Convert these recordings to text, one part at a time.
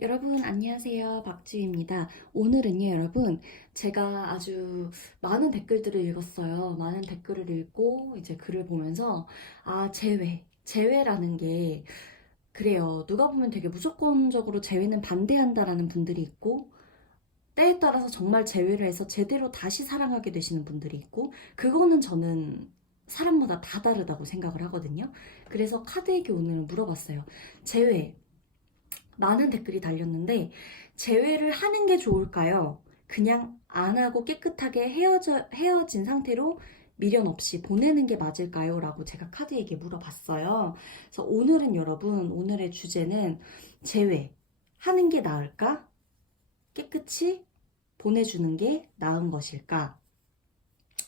여러분 안녕하세요. 박지희입니다. 오늘은요 여러분 제가 아주 많은 댓글들을 읽었어요. 많은 댓글을 읽고 이제 글을 보면서 재회라는 게 그래요. 누가 보면 되게 무조건적으로 재회는 반대한다라는 분들이 있고 때에 따라서 정말 재회를 해서 제대로 다시 사랑하게 되시는 분들이 있고 그거는 저는 사람마다 다 다르다고 생각을 하거든요. 그래서 카드에게 오늘 물어봤어요. 재회 많은 댓글이 달렸는데 재회를 하는 게 좋을까요? 그냥 안 하고 깨끗하게 헤어진 상태로 미련 없이 보내는 게 맞을까요? 라고 제가 카드에게 물어봤어요. 그래서 오늘은 여러분, 오늘의 주제는 재회 하는 게 나을까? 깨끗이 보내주는 게 나은 것일까?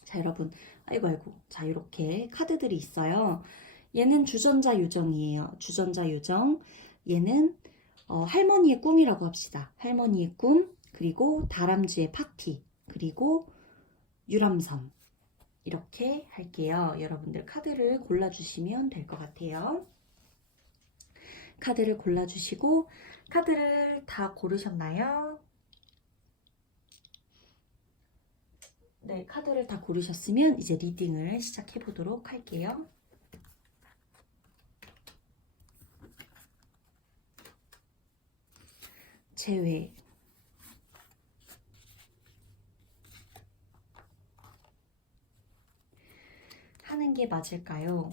자, 여러분, 아이고. 자, 이렇게 카드들이 있어요. 얘는 주전자 요정이에요. 주전자 요정. 얘는 할머니의 꿈이라고 합시다. 할머니의 꿈, 그리고 다람쥐의 파티, 그리고 유람선. 이렇게 할게요. 여러분들 카드를 골라주시면 될 것 같아요. 카드를 골라주시고, 카드를 다 고르셨나요? 네, 카드를 다 고르셨으면 이제 리딩을 시작해 보도록 할게요. 재회. 하는 게 맞을까요?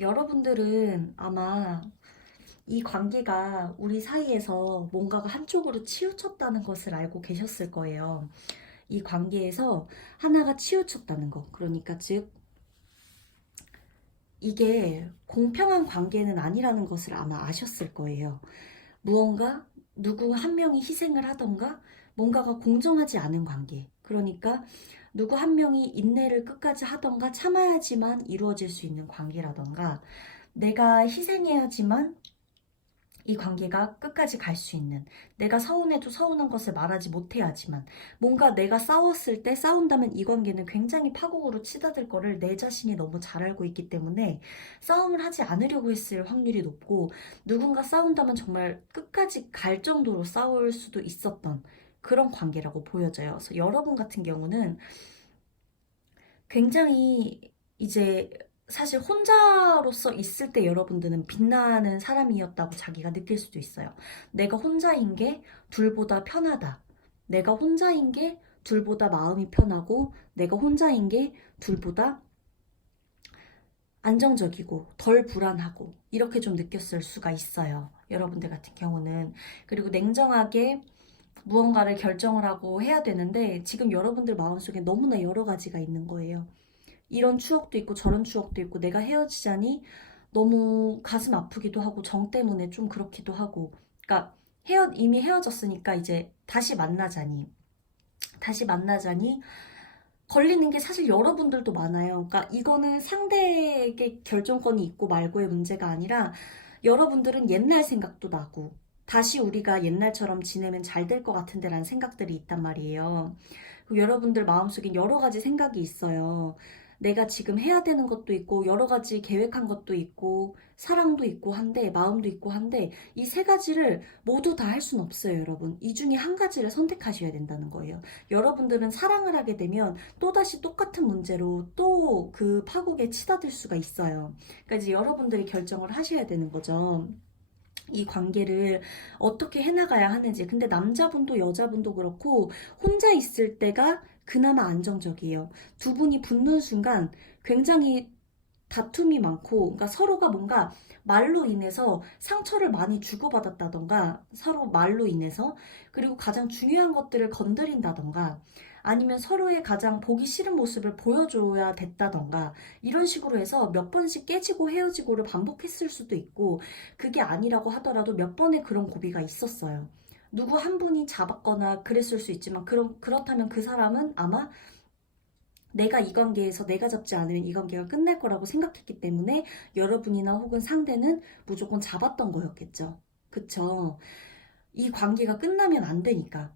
여러분들은 아마 이 관계가 우리 사이에서 뭔가가 한쪽으로 치우쳤다는 것을 알고 계셨을 거예요. 이 관계에서 하나가 치우쳤다는 거. 그러니까 즉 이게 공평한 관계는 아니라는 것을 아마 아셨을 거예요. 무언가 누구 한 명이 희생을 하던가 뭔가가 공정하지 않은 관계. 그러니까 누구 한 명이 인내를 끝까지 하던가 참아야지만 이루어질 수 있는 관계라던가 내가 희생해야지만 이 관계가 끝까지 갈 수 있는, 내가 서운해도 서운한 것을 말하지 못해야지만 뭔가 내가 싸웠을 때 싸운다면 이 관계는 굉장히 파국으로 치닫을 거를 내 자신이 너무 잘 알고 있기 때문에 싸움을 하지 않으려고 했을 확률이 높고 누군가 싸운다면 정말 끝까지 갈 정도로 싸울 수도 있었던 그런 관계라고 보여져요. 그래서 여러분 같은 경우는 굉장히 이제 사실 혼자로서 있을 때 여러분들은 빛나는 사람이었다고 자기가 느낄 수도 있어요. 내가 혼자인 게 둘보다 편하다. 내가 혼자인 게 둘보다 마음이 편하고 내가 혼자인 게 둘보다 안정적이고 덜 불안하고 이렇게 좀 느꼈을 수가 있어요. 여러분들 같은 경우는. 그리고 냉정하게 무언가를 결정을 하고 해야 되는데 지금 여러분들 마음속에 너무나 여러 가지가 있는 거예요. 이런 추억도 있고 저런 추억도 있고 내가 헤어지자니 너무 가슴 아프기도 하고 정 때문에 좀 그렇기도 하고 그러니까 이미 헤어졌으니까 이제 다시 만나자니 걸리는 게 사실 여러분들도 많아요. 그러니까 이거는 상대에게 결정권이 있고 말고의 문제가 아니라 여러분들은 옛날 생각도 나고 다시 우리가 옛날처럼 지내면 잘 될 것 같은데라는 생각들이 있단 말이에요. 그리고 여러분들 마음속에 여러 가지 생각이 있어요. 내가 지금 해야 되는 것도 있고 여러 가지 계획한 것도 있고 사랑도 있고 한데 마음도 있고 한데 이 세 가지를 모두 다 할 수는 없어요, 여러분. 이 중에 한 가지를 선택하셔야 된다는 거예요. 여러분들은 사랑을 하게 되면 또다시 똑같은 문제로 또 그 파국에 치닫을 수가 있어요. 그러니까 이제 여러분들이 결정을 하셔야 되는 거죠. 이 관계를 어떻게 해나가야 하는지. 근데 남자분도 여자분도 그렇고 혼자 있을 때가 그나마 안정적이에요. 두 분이 붙는 순간 굉장히 다툼이 많고, 그러니까 서로가 뭔가 말로 인해서 상처를 많이 주고받았다던가, 서로 말로 인해서, 그리고 가장 중요한 것들을 건드린다던가, 아니면 서로의 가장 보기 싫은 모습을 보여줘야 됐다던가, 이런 식으로 해서 몇 번씩 깨지고 헤어지고를 반복했을 수도 있고, 그게 아니라고 하더라도 몇 번의 그런 고비가 있었어요. 누구 한 분이 잡았거나 그랬을 수 있지만, 그렇다면 그 사람은 아마 내가 이 관계에서 내가 잡지 않으면 이 관계가 끝날 거라고 생각했기 때문에 여러분이나 혹은 상대는 무조건 잡았던 거였겠죠. 그쵸? 이 관계가 끝나면 안 되니까.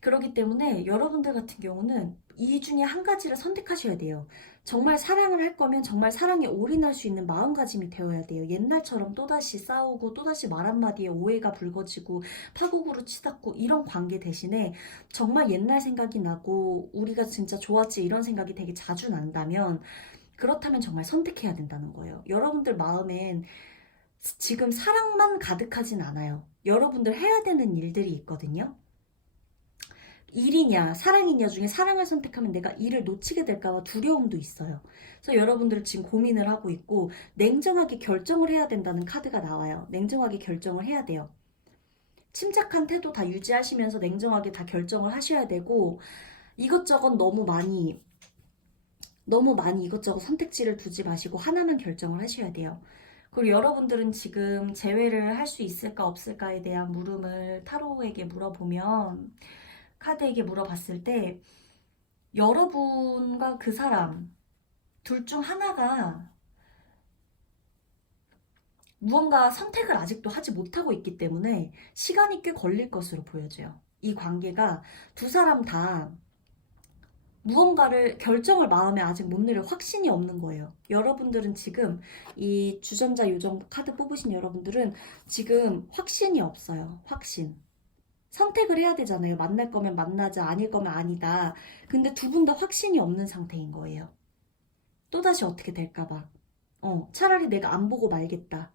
그렇기 때문에 여러분들 같은 경우는 이 중에 한 가지를 선택하셔야 돼요. 정말 사랑을 할 거면 정말 사랑에 올인할 수 있는 마음가짐이 되어야 돼요. 옛날처럼 또다시 싸우고 또다시 말 한마디에 오해가 불거지고 파국으로 치닫고 이런 관계 대신에 정말 옛날 생각이 나고 우리가 진짜 좋았지 이런 생각이 되게 자주 난다면 그렇다면 정말 선택해야 된다는 거예요. 여러분들 마음엔 지금 사랑만 가득하진 않아요. 여러분들 해야 되는 일들이 있거든요. 일이냐 사랑이냐 중에 사랑을 선택하면 내가 일을 놓치게 될까봐 두려움도 있어요. 그래서 여러분들은 지금 고민을 하고 있고 냉정하게 결정을 해야 된다는 카드가 나와요. 냉정하게 결정을 해야 돼요. 침착한 태도 다 유지하시면서 냉정하게 다 결정을 하셔야 되고 이것저것 너무 많이 이것저것 선택지를 두지 마시고 하나만 결정을 하셔야 돼요. 그리고 여러분들은 지금 재회를 할 수 있을까 없을까에 대한 물음을 타로에게 물어보면 카드에게 물어봤을 때 여러분과 그 사람 둘 중 하나가 무언가 선택을 아직도 하지 못하고 있기 때문에 시간이 꽤 걸릴 것으로 보여져요. 이 관계가 두 사람 다 무언가를 결정을 마음에 아직 못 내릴 확신이 없는 거예요. 여러분들은 지금 이 주전자 요정 카드 뽑으신 여러분들은 지금 확신이 없어요. 확신. 선택을 해야 되잖아요. 만날 거면 만나자, 아닐 거면 아니다. 근데 두 분 다 확신이 없는 상태인 거예요. 또다시 어떻게 될까봐. 차라리 내가 안 보고 말겠다.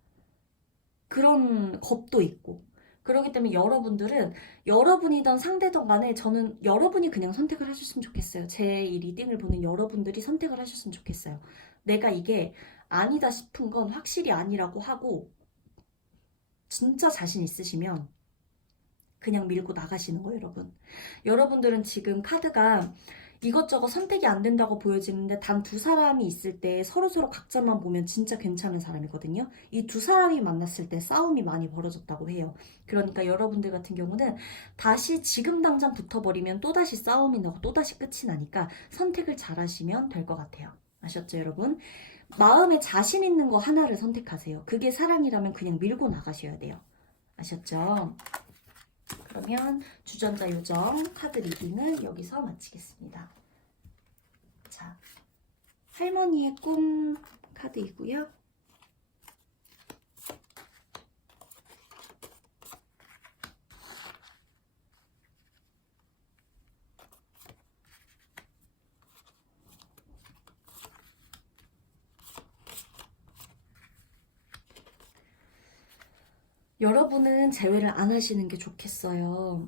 그런 겁도 있고. 그렇기 때문에 여러분들은 여러분이든 상대든 간에 저는 여러분이 그냥 선택을 하셨으면 좋겠어요. 제 이 리딩을 보는 여러분들이 선택을 하셨으면 좋겠어요. 내가 이게 아니다 싶은 건 확실히 아니라고 하고 진짜 자신 있으시면 그냥 밀고 나가시는 거예요, 여러분. 여러분들은 지금 카드가 이것저것 선택이 안 된다고 보여지는데 단 두 사람이 있을 때 서로서로 각자만 보면 진짜 괜찮은 사람이거든요. 이 두 사람이 만났을 때 싸움이 많이 벌어졌다고 해요. 그러니까 여러분들 같은 경우는 다시 지금 당장 붙어버리면 또다시 싸움이 나고 또다시 끝이 나니까 선택을 잘 하시면 될 것 같아요. 아셨죠, 여러분? 마음에 자신 있는 거 하나를 선택하세요. 그게 사랑이라면 그냥 밀고 나가셔야 돼요. 아셨죠? 그러면 주전자 요정 카드 리딩을 여기서 마치겠습니다. 자, 할머니의 꿈 카드이고요. 여러분은 재회를 안 하시는 게 좋겠어요.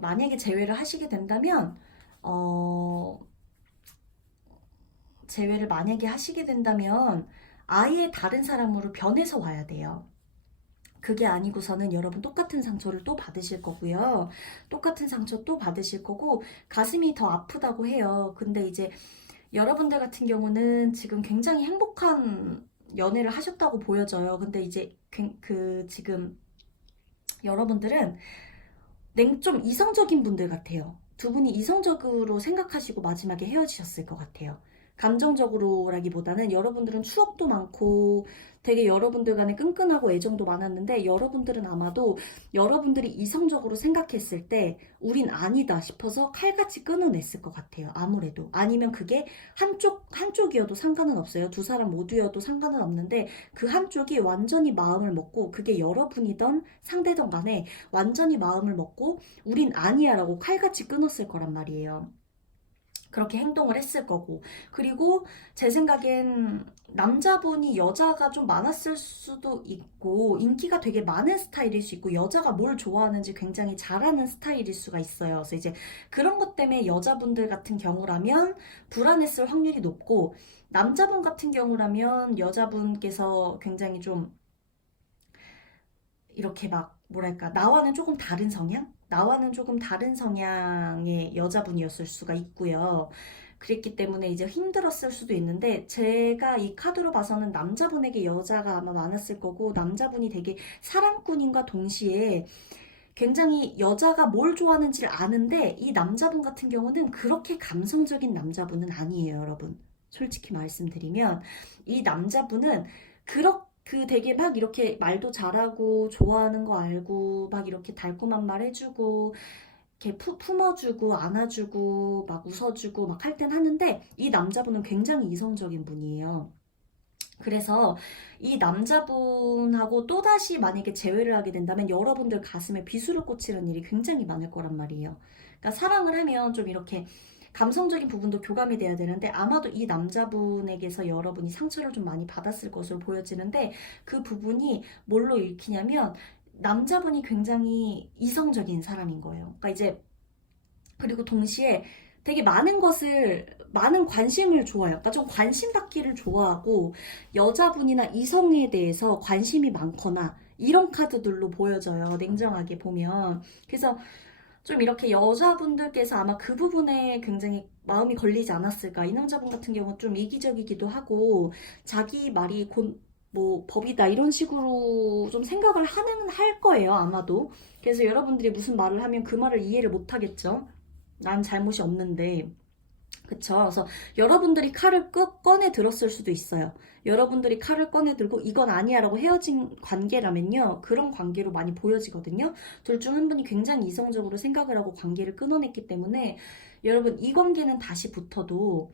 만약에 재회를 하시게 된다면, 어, 재회를 만약에 하시게 된다면, 아예 다른 사람으로 변해서 와야 돼요. 그게 아니고서는 여러분 똑같은 상처를 또 받으실 거고요. 똑같은 상처 또 받으실 거고, 가슴이 더 아프다고 해요. 근데 이제 여러분들 같은 경우는 지금 굉장히 행복한 연애를 하셨다고 보여져요. 근데 이제 지금 여러분들은 좀 이성적인 분들 같아요. 두 분이 이성적으로 생각하시고 마지막에 헤어지셨을 것 같아요. 감정적으로라기보다는 여러분들은 추억도 많고 되게 여러분들 간에 끈끈하고 애정도 많았는데 여러분들은 아마도 여러분들이 이성적으로 생각했을 때 우린 아니다 싶어서 칼같이 끊어냈을 것 같아요. 아무래도. 아니면 그게 한쪽이어도 상관은 없어요. 두 사람 모두여도 상관은 없는데 그 한쪽이 완전히 마음을 먹고 그게 여러분이던 상대던 간에 완전히 마음을 먹고 우린 아니야 라고 칼같이 끊었을 거란 말이에요. 그렇게 행동을 했을 거고. 그리고 제 생각엔 남자분이 여자가 좀 많았을 수도 있고, 인기가 되게 많은 스타일일 수 있고, 여자가 뭘 좋아하는지 굉장히 잘하는 스타일일 수가 있어요. 그래서 이제 그런 것 때문에 여자분들 같은 경우라면 불안했을 확률이 높고, 남자분 같은 경우라면 여자분께서 굉장히 좀 이렇게 막 뭐랄까 나와는 조금 다른 성향? 나와는 조금 다른 성향의 여자분이었을 수가 있고요. 그랬기 때문에 이제 힘들었을 수도 있는데 제가 이 카드로 봐서는 남자분에게 여자가 아마 많았을 거고 남자분이 되게 사랑꾼인과 동시에 굉장히 여자가 뭘 좋아하는지를 아는데 이 남자분 같은 경우는 그렇게 감성적인 남자분은 아니에요, 여러분. 솔직히 말씀드리면 이 남자분은 그렇게 그 되게 막 이렇게 말도 잘하고 좋아하는 거 알고 막 이렇게 달콤한 말 해주고 이렇게 품어주고 안아주고 막 웃어주고 막 할 땐 하는데 이 남자분은 굉장히 이성적인 분이에요. 그래서 이 남자분하고 또다시 만약에 재회를 하게 된다면 여러분들 가슴에 비수를 꽂히는 일이 굉장히 많을 거란 말이에요. 그러니까 사랑을 하면 좀 이렇게 감성적인 부분도 교감이 돼야 되는데 아마도 이 남자분에게서 여러분이 상처를 좀 많이 받았을 것으로 보여지는데 그 부분이 뭘로 읽히냐면 남자분이 굉장히 이성적인 사람인 거예요. 그러니까 이제 그리고 동시에 되게 많은 관심을 좋아해요. 그러니까 좀 관심 받기를 좋아하고 여자분이나 이성에 대해서 관심이 많거나 이런 카드들로 보여져요. 냉정하게 보면. 그래서 좀 이렇게 여자분들께서 아마 그 부분에 굉장히 마음이 걸리지 않았을까. 이 남자분 같은 경우는 좀 이기적이기도 하고 자기 말이 곧 뭐 법이다 이런 식으로 좀 생각을 할 거예요. 아마도. 그래서 여러분들이 무슨 말을 하면 그 말을 이해를 못 하겠죠. 난 잘못이 없는데. 그쵸? 그래서 여러분들이 칼을 꺼내 들었을 수도 있어요. 여러분들이 칼을 꺼내 들고 이건 아니야 라고 헤어진 관계라면요. 그런 관계로 많이 보여지거든요. 둘 중 한 분이 굉장히 이성적으로 생각을 하고 관계를 끊어냈기 때문에 여러분 이 관계는 다시 붙어도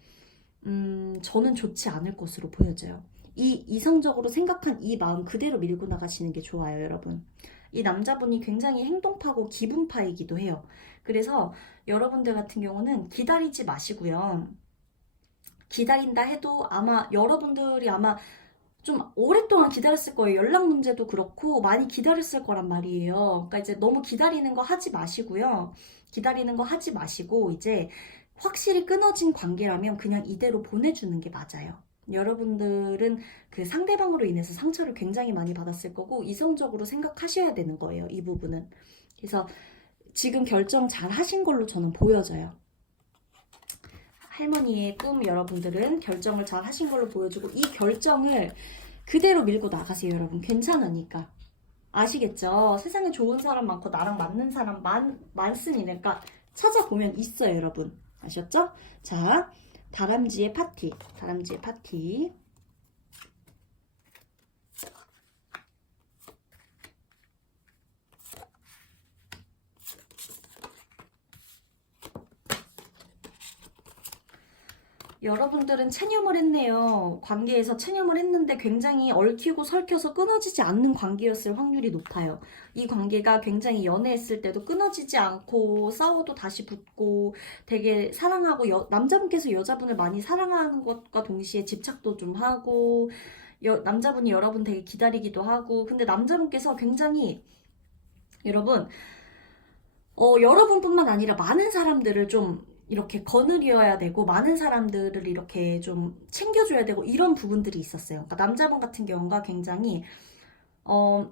저는 좋지 않을 것으로 보여져요. 이 이성적으로 생각한 이 마음 그대로 밀고 나가시는 게 좋아요, 여러분. 이 남자분이 굉장히 행동파고 기분파이기도 해요. 그래서 여러분들 같은 경우는 기다리지 마시고요. 기다린다 해도 아마 여러분들이 아마 좀 오랫동안 기다렸을 거예요. 연락 문제도 그렇고 많이 기다렸을 거란 말이에요. 그러니까 이제 너무 기다리는 거 하지 마시고요. 기다리는 거 하지 마시고 이제 확실히 끊어진 관계라면 그냥 이대로 보내주는 게 맞아요. 여러분들은 그 상대방으로 인해서 상처를 굉장히 많이 받았을 거고 이성적으로 생각하셔야 되는 거예요. 이 부분은. 그래서 지금 결정 잘 하신 걸로 저는 보여져요. 할머니의 꿈 여러분들은 결정을 잘 하신 걸로 보여주고 이 결정을 그대로 밀고 나가세요, 여러분. 괜찮으니까. 아시겠죠? 세상에 좋은 사람 많고 나랑 맞는 사람 많습니다. 그러니까 찾아보면 있어요, 여러분. 아셨죠? 자, 다람쥐의 파티. 다람쥐의 파티. 여러분들은 체념을 했네요. 관계에서 체념을 했는데 굉장히 얽히고 설켜서 끊어지지 않는 관계였을 확률이 높아요. 이 관계가 굉장히 연애했을 때도 끊어지지 않고 싸워도 다시 붙고 되게 사랑하고 남자분께서 여자분을 많이 사랑하는 것과 동시에 집착도 좀 하고 남자분이 여러분 되게 기다리기도 하고 근데 남자분께서 굉장히 여러분 여러분뿐만 아니라 많은 사람들을 좀 이렇게 거느려야 되고 많은 사람들을 이렇게 좀 챙겨줘야 되고 이런 부분들이 있었어요. 그러니까 남자분 같은 경우가 굉장히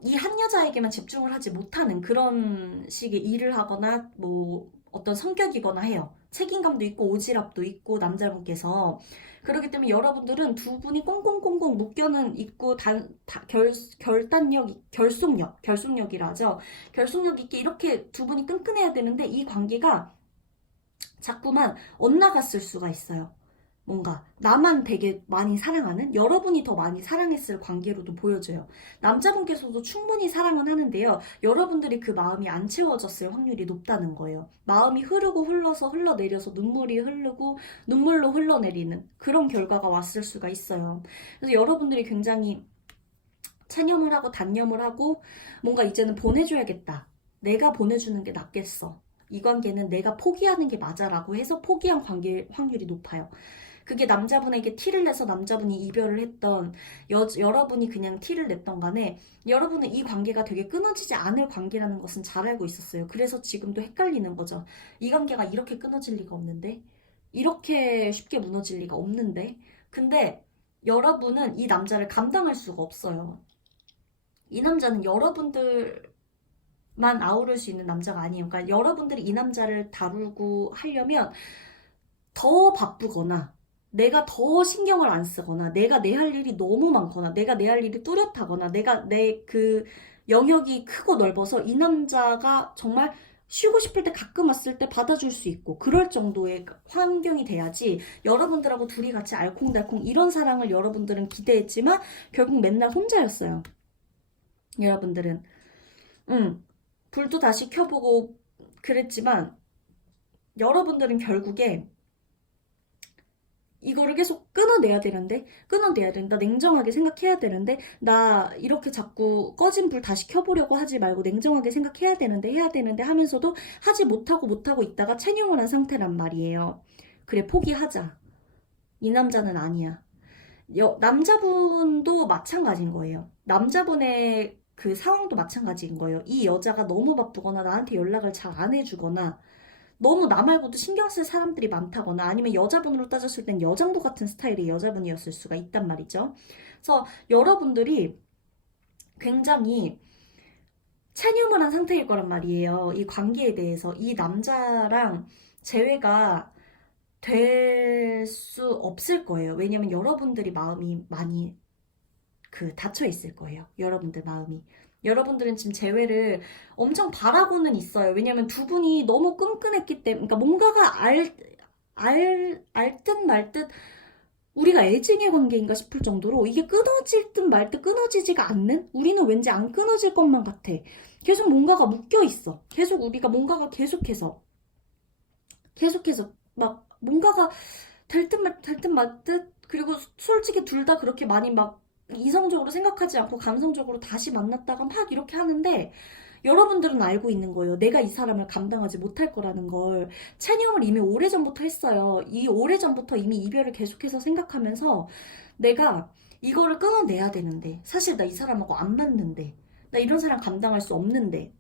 이 한 여자에게만 집중을 하지 못하는 그런 식의 일을 하거나 뭐 어떤 성격이거나 해요. 책임감도 있고 오지랖도 있고 남자분께서 그렇기 때문에 여러분들은 두 분이 꽁꽁꽁꽁 묶여는 있고 결속력이라 하죠. 결속력 있게 이렇게 두 분이 끈끈해야 되는데 이 관계가 자꾸만 엇나갔을 수가 있어요. 뭔가 나만 되게 많이 사랑하는 여러분이 더 많이 사랑했을 관계로도 보여져요. 남자분께서도 충분히 사랑은 하는데요. 여러분들이 그 마음이 안 채워졌을 확률이 높다는 거예요. 마음이 흐르고 흘러서 흘러내려서 눈물이 흐르고 눈물로 흘러내리는 그런 결과가 왔을 수가 있어요. 그래서 여러분들이 굉장히 체념을 하고 단념을 하고 뭔가 이제는 보내줘야겠다. 내가 보내주는 게 낫겠어. 이 관계는 내가 포기하는 게 맞아라고 해서 포기한 관계 확률이 높아요. 그게 남자분에게 티를 내서 남자분이 이별을 했던 여러분이 그냥 티를 냈던 간에 여러분은 이 관계가 되게 끊어지지 않을 관계라는 것은 잘 알고 있었어요. 그래서 지금도 헷갈리는 거죠. 이 관계가 이렇게 끊어질 리가 없는데 이렇게 쉽게 무너질 리가 없는데 근데 여러분은 이 남자를 감당할 수가 없어요. 이 남자는 여러분들만 아우를 수 있는 남자가 아니에요. 그러니까 여러분들이 이 남자를 다루고 하려면 더 바쁘거나 내가 더 신경을 안 쓰거나 내가 내 할 일이 너무 많거나 내가 내 할 일이 뚜렷하거나 내가 내 그 영역이 크고 넓어서 이 남자가 정말 쉬고 싶을 때 가끔 왔을 때 받아줄 수 있고 그럴 정도의 환경이 돼야지 여러분들하고 둘이 같이 알콩달콩 이런 사랑을 여러분들은 기대했지만 결국 맨날 혼자였어요. 여러분들은. 불도 다시 켜보고 그랬지만 여러분들은 결국에 이거를 계속 끊어내야 된다. 냉정하게 생각해야 되는데, 나 이렇게 자꾸 꺼진 불 다시 켜보려고 하지 말고 냉정하게 생각해야 되는데, 해야 되는데 하면서도 하지 못하고 있다가 체념을 한 상태란 말이에요. 그래, 포기하자. 이 남자는 아니야. 남자분도 마찬가지인 거예요. 남자분의 그 상황도 마찬가지인 거예요. 이 여자가 너무 바쁘거나 나한테 연락을 잘 안 해주거나 너무 나 말고도 신경 쓸 사람들이 많다거나 아니면 여자분으로 따졌을 땐 여장도 같은 스타일의 여자분이었을 수가 있단 말이죠. 그래서 여러분들이 굉장히 체념을 한 상태일 거란 말이에요. 이 관계에 대해서 이 남자랑 재회가 될 수 없을 거예요. 왜냐면 여러분들이 마음이 많이 닫혀 있을 거예요. 여러분들 마음이. 여러분들은 지금 재회를 엄청 바라고는 있어요. 왜냐면 두 분이 너무 끈끈했기 때문에, 그러니까 뭔가가 알 듯 말 듯 우리가 애증의 관계인가 싶을 정도로 이게 끊어질 듯 말 듯 끊어지지가 않는? 우리는 왠지 안 끊어질 것만 같아. 계속 뭔가가 묶여 있어. 계속 우리가 뭔가가 계속해서 막 뭔가가 될 듯 말 듯 그리고 솔직히 둘 다 그렇게 많이 막 이성적으로 생각하지 않고 감성적으로 다시 만났다가 막 이렇게 하는데 여러분들은 알고 있는 거예요. 내가 이 사람을 감당하지 못할 거라는 걸. 체념을 이미 오래전부터 했어요. 이 오래전부터 이미 이별을 계속해서 생각하면서 내가 이거를 끊어내야 되는데 사실 나 이 사람하고 안 맞는데 나 이런 사람 감당할 수 없는데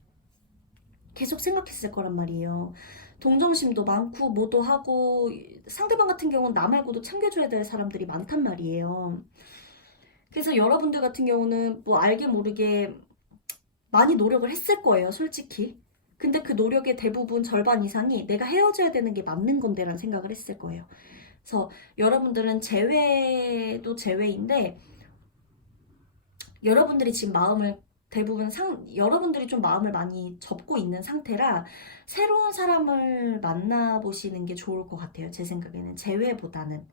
계속 생각했을 거란 말이에요. 동정심도 많고 뭐도 하고 상대방 같은 경우는 나 말고도 챙겨줘야 될 사람들이 많단 말이에요. 그래서 여러분들 같은 경우는 뭐 알게 모르게 많이 노력을 했을 거예요, 솔직히. 근데 그 노력의 대부분 절반 이상이 내가 헤어져야 되는 게 맞는 건데라는 생각을 했을 거예요. 그래서 여러분들은 재회도 재회인데 여러분들이 지금 마음을 대부분 여러분들이 좀 마음을 많이 접고 있는 상태라 새로운 사람을 만나보시는 게 좋을 것 같아요. 제 생각에는 재회보다는.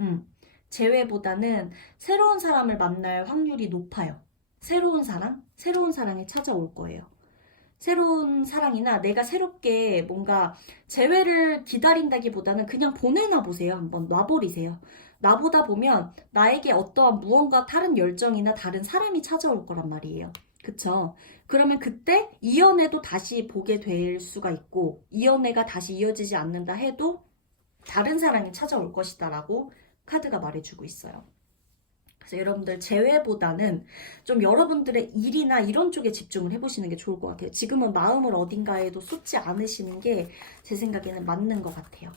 음, 재회보다는 새로운 사람을 만날 확률이 높아요. 새로운 사랑이 찾아올 거예요. 새로운 사랑이나 내가 새롭게 뭔가 재회를 기다린다기보다는 그냥 보내나 보세요. 한번 놔버리세요. 놔보다 보면 나에게 어떠한 무언가 다른 열정이나 다른 사람이 찾아올 거란 말이에요. 그쵸? 그러면 그때 이 연애도 다시 보게 될 수가 있고 이 연애가 다시 이어지지 않는다 해도 다른 사랑이 찾아올 것이다라고 카드가 말해주고 있어요. 그래서 여러분들 재회보다는 좀 여러분들의 일이나 이런 쪽에 집중을 해보시는 게 좋을 것 같아요. 지금은 마음을 어딘가에도 쏟지 않으시는 게 제 생각에는 맞는 것 같아요.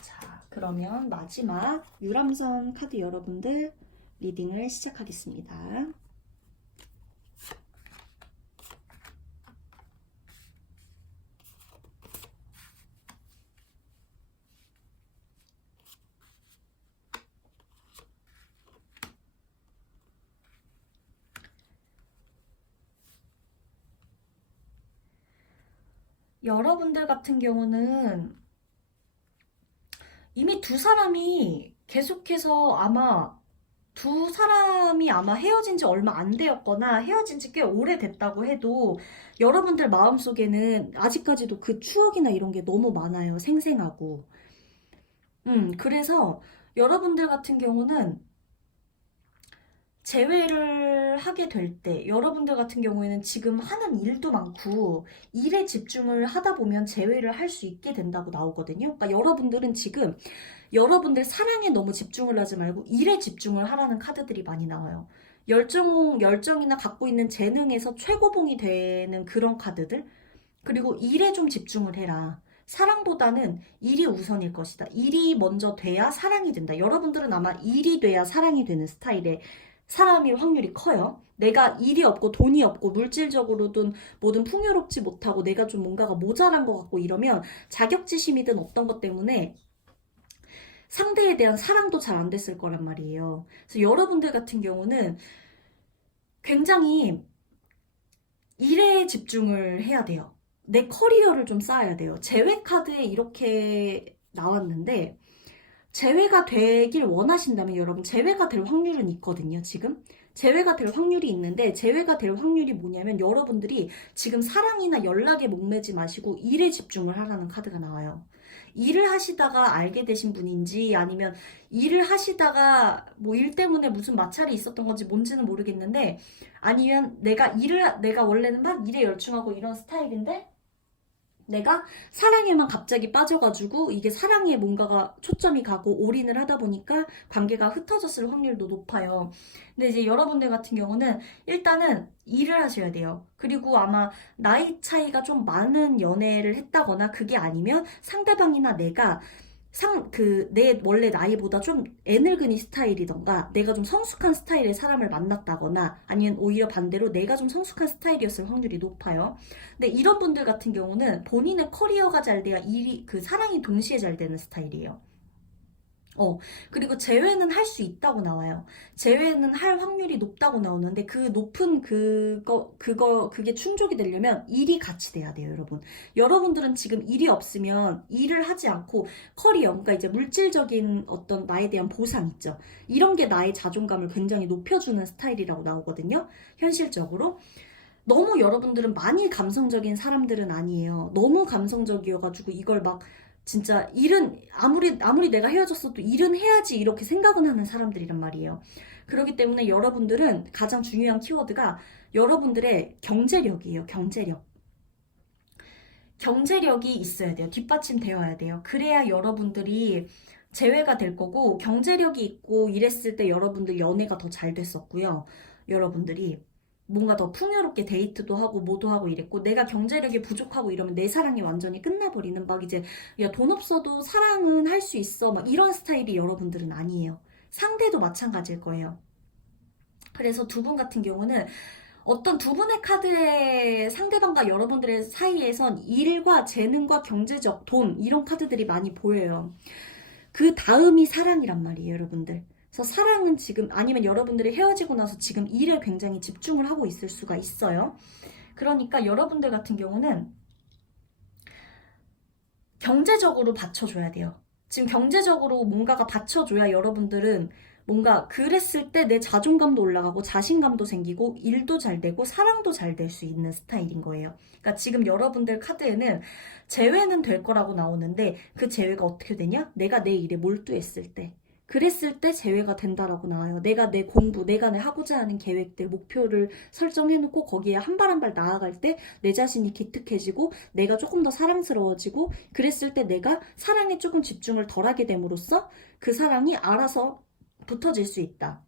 자, 그러면 마지막 유람선 카드 여러분들 리딩을 시작하겠습니다. 여러분들 같은 경우는 이미 두 사람이 아마 헤어진 지 얼마 안 되었거나 헤어진 지 꽤 오래됐다고 해도 여러분들 마음속에는 아직까지도 그 추억이나 이런 게 너무 많아요. 생생하고. 그래서 여러분들 같은 경우는 재회를 하게 될 때, 여러분들 같은 경우에는 지금 하는 일도 많고, 일에 집중을 하다 보면 재회를 할 수 있게 된다고 나오거든요. 그러니까 여러분들은 지금, 여러분들 사랑에 너무 집중을 하지 말고, 일에 집중을 하라는 카드들이 많이 나와요. 열정이나 갖고 있는 재능에서 최고봉이 되는 그런 카드들? 그리고 일에 좀 집중을 해라. 사랑보다는 일이 우선일 것이다. 일이 먼저 돼야 사랑이 된다. 여러분들은 아마 일이 돼야 사랑이 되는 스타일의 사람일 확률이 커요. 내가 일이 없고 돈이 없고 물질적으로든 뭐든 풍요롭지 못하고 내가 좀 뭔가가 모자란 것 같고 이러면 자격지심이든 어떤 것 때문에 상대에 대한 사랑도 잘 안 됐을 거란 말이에요. 그래서 여러분들 같은 경우는 굉장히 일에 집중을 해야 돼요. 내 커리어를 좀 쌓아야 돼요. 재회 카드에 이렇게 나왔는데 재회가 되길 원하신다면 여러분 재회가 될 확률은 있거든요. 지금 재회가 될 확률이 있는데 재회가 될 확률이 뭐냐면 여러분들이 지금 사랑이나 연락에 목매지 마시고 일에 집중을 하라는 카드가 나와요. 일을 하시다가 알게 되신 분인지 아니면 일을 하시다가 뭐 일 때문에 무슨 마찰이 있었던 건지 뭔지는 모르겠는데 아니면 내가 원래는 막 일에 열중하고 이런 스타일인데 내가 사랑에만 갑자기 빠져가지고 이게 사랑에 뭔가가 초점이 가고 올인을 하다 보니까 관계가 흩어졌을 확률도 높아요. 근데 이제 여러분들 같은 경우는 일단은 일을 하셔야 돼요. 그리고 아마 나이 차이가 좀 많은 연애를 했다거나 그게 아니면 상대방이나 내가 내 원래 나이보다 좀 애늙은이 스타일이던가 내가 좀 성숙한 스타일의 사람을 만났다거나 아니면 오히려 반대로 내가 좀 성숙한 스타일이었을 확률이 높아요. 근데 이런 분들 같은 경우는 본인의 커리어가 잘 돼야 사랑이 동시에 잘 되는 스타일이에요. 그리고 재회는 할 수 있다고 나와요. 재회는 할 확률이 높다고 나오는데 그 높은 그게 충족이 되려면 일이 같이 돼야 돼요, 여러분. 여러분들은 지금 일이 없으면 일을 하지 않고 커리어, 그러니까 이제 물질적인 어떤 나에 대한 보상 있죠. 이런 게 나의 자존감을 굉장히 높여주는 스타일이라고 나오거든요, 현실적으로. 너무 여러분들은 많이 감성적인 사람들은 아니에요. 너무 감성적이어가지고 이걸 막 진짜 일은 아무리 내가 헤어졌어도 일은 해야지 이렇게 생각은 하는 사람들이란 말이에요. 그렇기 때문에 여러분들은 가장 중요한 키워드가 여러분들의 경제력이에요. 경제력. 경제력이 있어야 돼요. 뒷받침되어야 돼요. 그래야 여러분들이 재회가 될 거고 경제력이 있고 이랬을 때 여러분들 연애가 더 잘 됐었고요. 여러분들이 뭔가 더 풍요롭게 데이트도 하고 뭐도 하고 이랬고 내가 경제력이 부족하고 이러면 내 사랑이 완전히 끝나버리는 막 이제 야 돈 없어도 사랑은 할 수 있어 막 이런 스타일이 여러분들은 아니에요. 상대도 마찬가지일 거예요. 그래서 두 분 같은 경우는 어떤 두 분의 카드의 상대방과 여러분들의 사이에선 일과 재능과 경제적, 돈 이런 카드들이 많이 보여요. 그 다음이 사랑이란 말이에요, 여러분들. 그래서 사랑은 지금 아니면 여러분들이 헤어지고 나서 지금 일에 굉장히 집중을 하고 있을 수가 있어요. 그러니까 여러분들 같은 경우는 경제적으로 받쳐줘야 돼요. 지금 경제적으로 뭔가가 받쳐줘야 여러분들은 뭔가 그랬을 때 내 자존감도 올라가고 자신감도 생기고 일도 잘 되고 사랑도 잘 될 수 있는 스타일인 거예요. 그러니까 지금 여러분들 카드에는 재회는 될 거라고 나오는데 그 재회가 어떻게 되냐? 내가 내 일에 몰두했을 때. 그랬을 때 재회가 된다라고 나와요. 내가 내 공부, 내가 내 하고자 하는 계획들, 목표를 설정해놓고 거기에 한 발 한 발 나아갈 때 내 자신이 기특해지고 내가 조금 더 사랑스러워지고 그랬을 때 내가 사랑에 조금 집중을 덜하게 됨으로써 그 사랑이 알아서 붙어질 수 있다.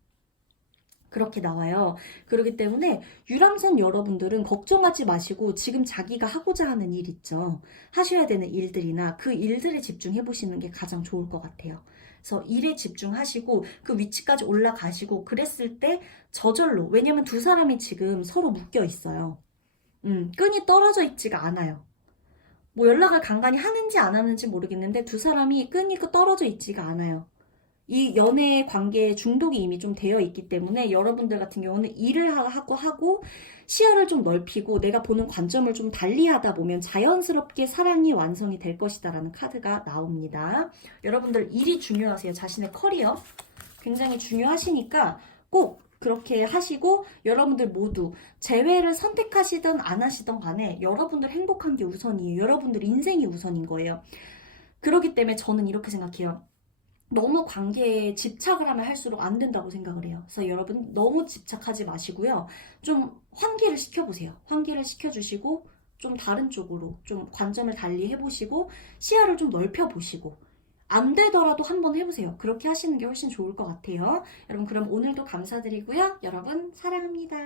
그렇게 나와요. 그렇기 때문에 유람선 여러분들은 걱정하지 마시고 지금 자기가 하고자 하는 일 있죠. 하셔야 되는 일들이나 그 일들에 집중해 보시는 게 가장 좋을 것 같아요. 그래서 일에 집중하시고 그 위치까지 올라가시고 그랬을 때 저절로 왜냐면 두 사람이 지금 서로 묶여 있어요. 끈이 떨어져 있지가 않아요. 뭐 연락을 간간히 하는지 안 하는지 모르겠는데 두 사람이 끈이 떨어져 있지가 않아요. 이 연애 관계에 중독이 이미 좀 되어 있기 때문에 여러분들 같은 경우는 일을 하고 시야를 좀 넓히고 내가 보는 관점을 좀 달리 하다 보면 자연스럽게 사랑이 완성이 될 것이다라는 카드가 나옵니다. 여러분들 일이 중요하세요. 자신의 커리어 굉장히 중요하시니까 꼭 그렇게 하시고 여러분들 모두 재회를 선택하시든 안 하시든 간에 여러분들 행복한 게 우선이에요. 여러분들 인생이 우선인 거예요. 그렇기 때문에 저는 이렇게 생각해요. 너무 관계에 집착을 하면 할수록 안 된다고 생각을 해요. 그래서 여러분 너무 집착하지 마시고요. 좀 환기를 시켜보세요. 환기를 시켜주시고 좀 다른 쪽으로 좀 관점을 달리 해보시고 시야를 좀 넓혀보시고 안 되더라도 한번 해보세요. 그렇게 하시는 게 훨씬 좋을 것 같아요. 여러분 그럼 오늘도 감사드리고요. 여러분 사랑합니다.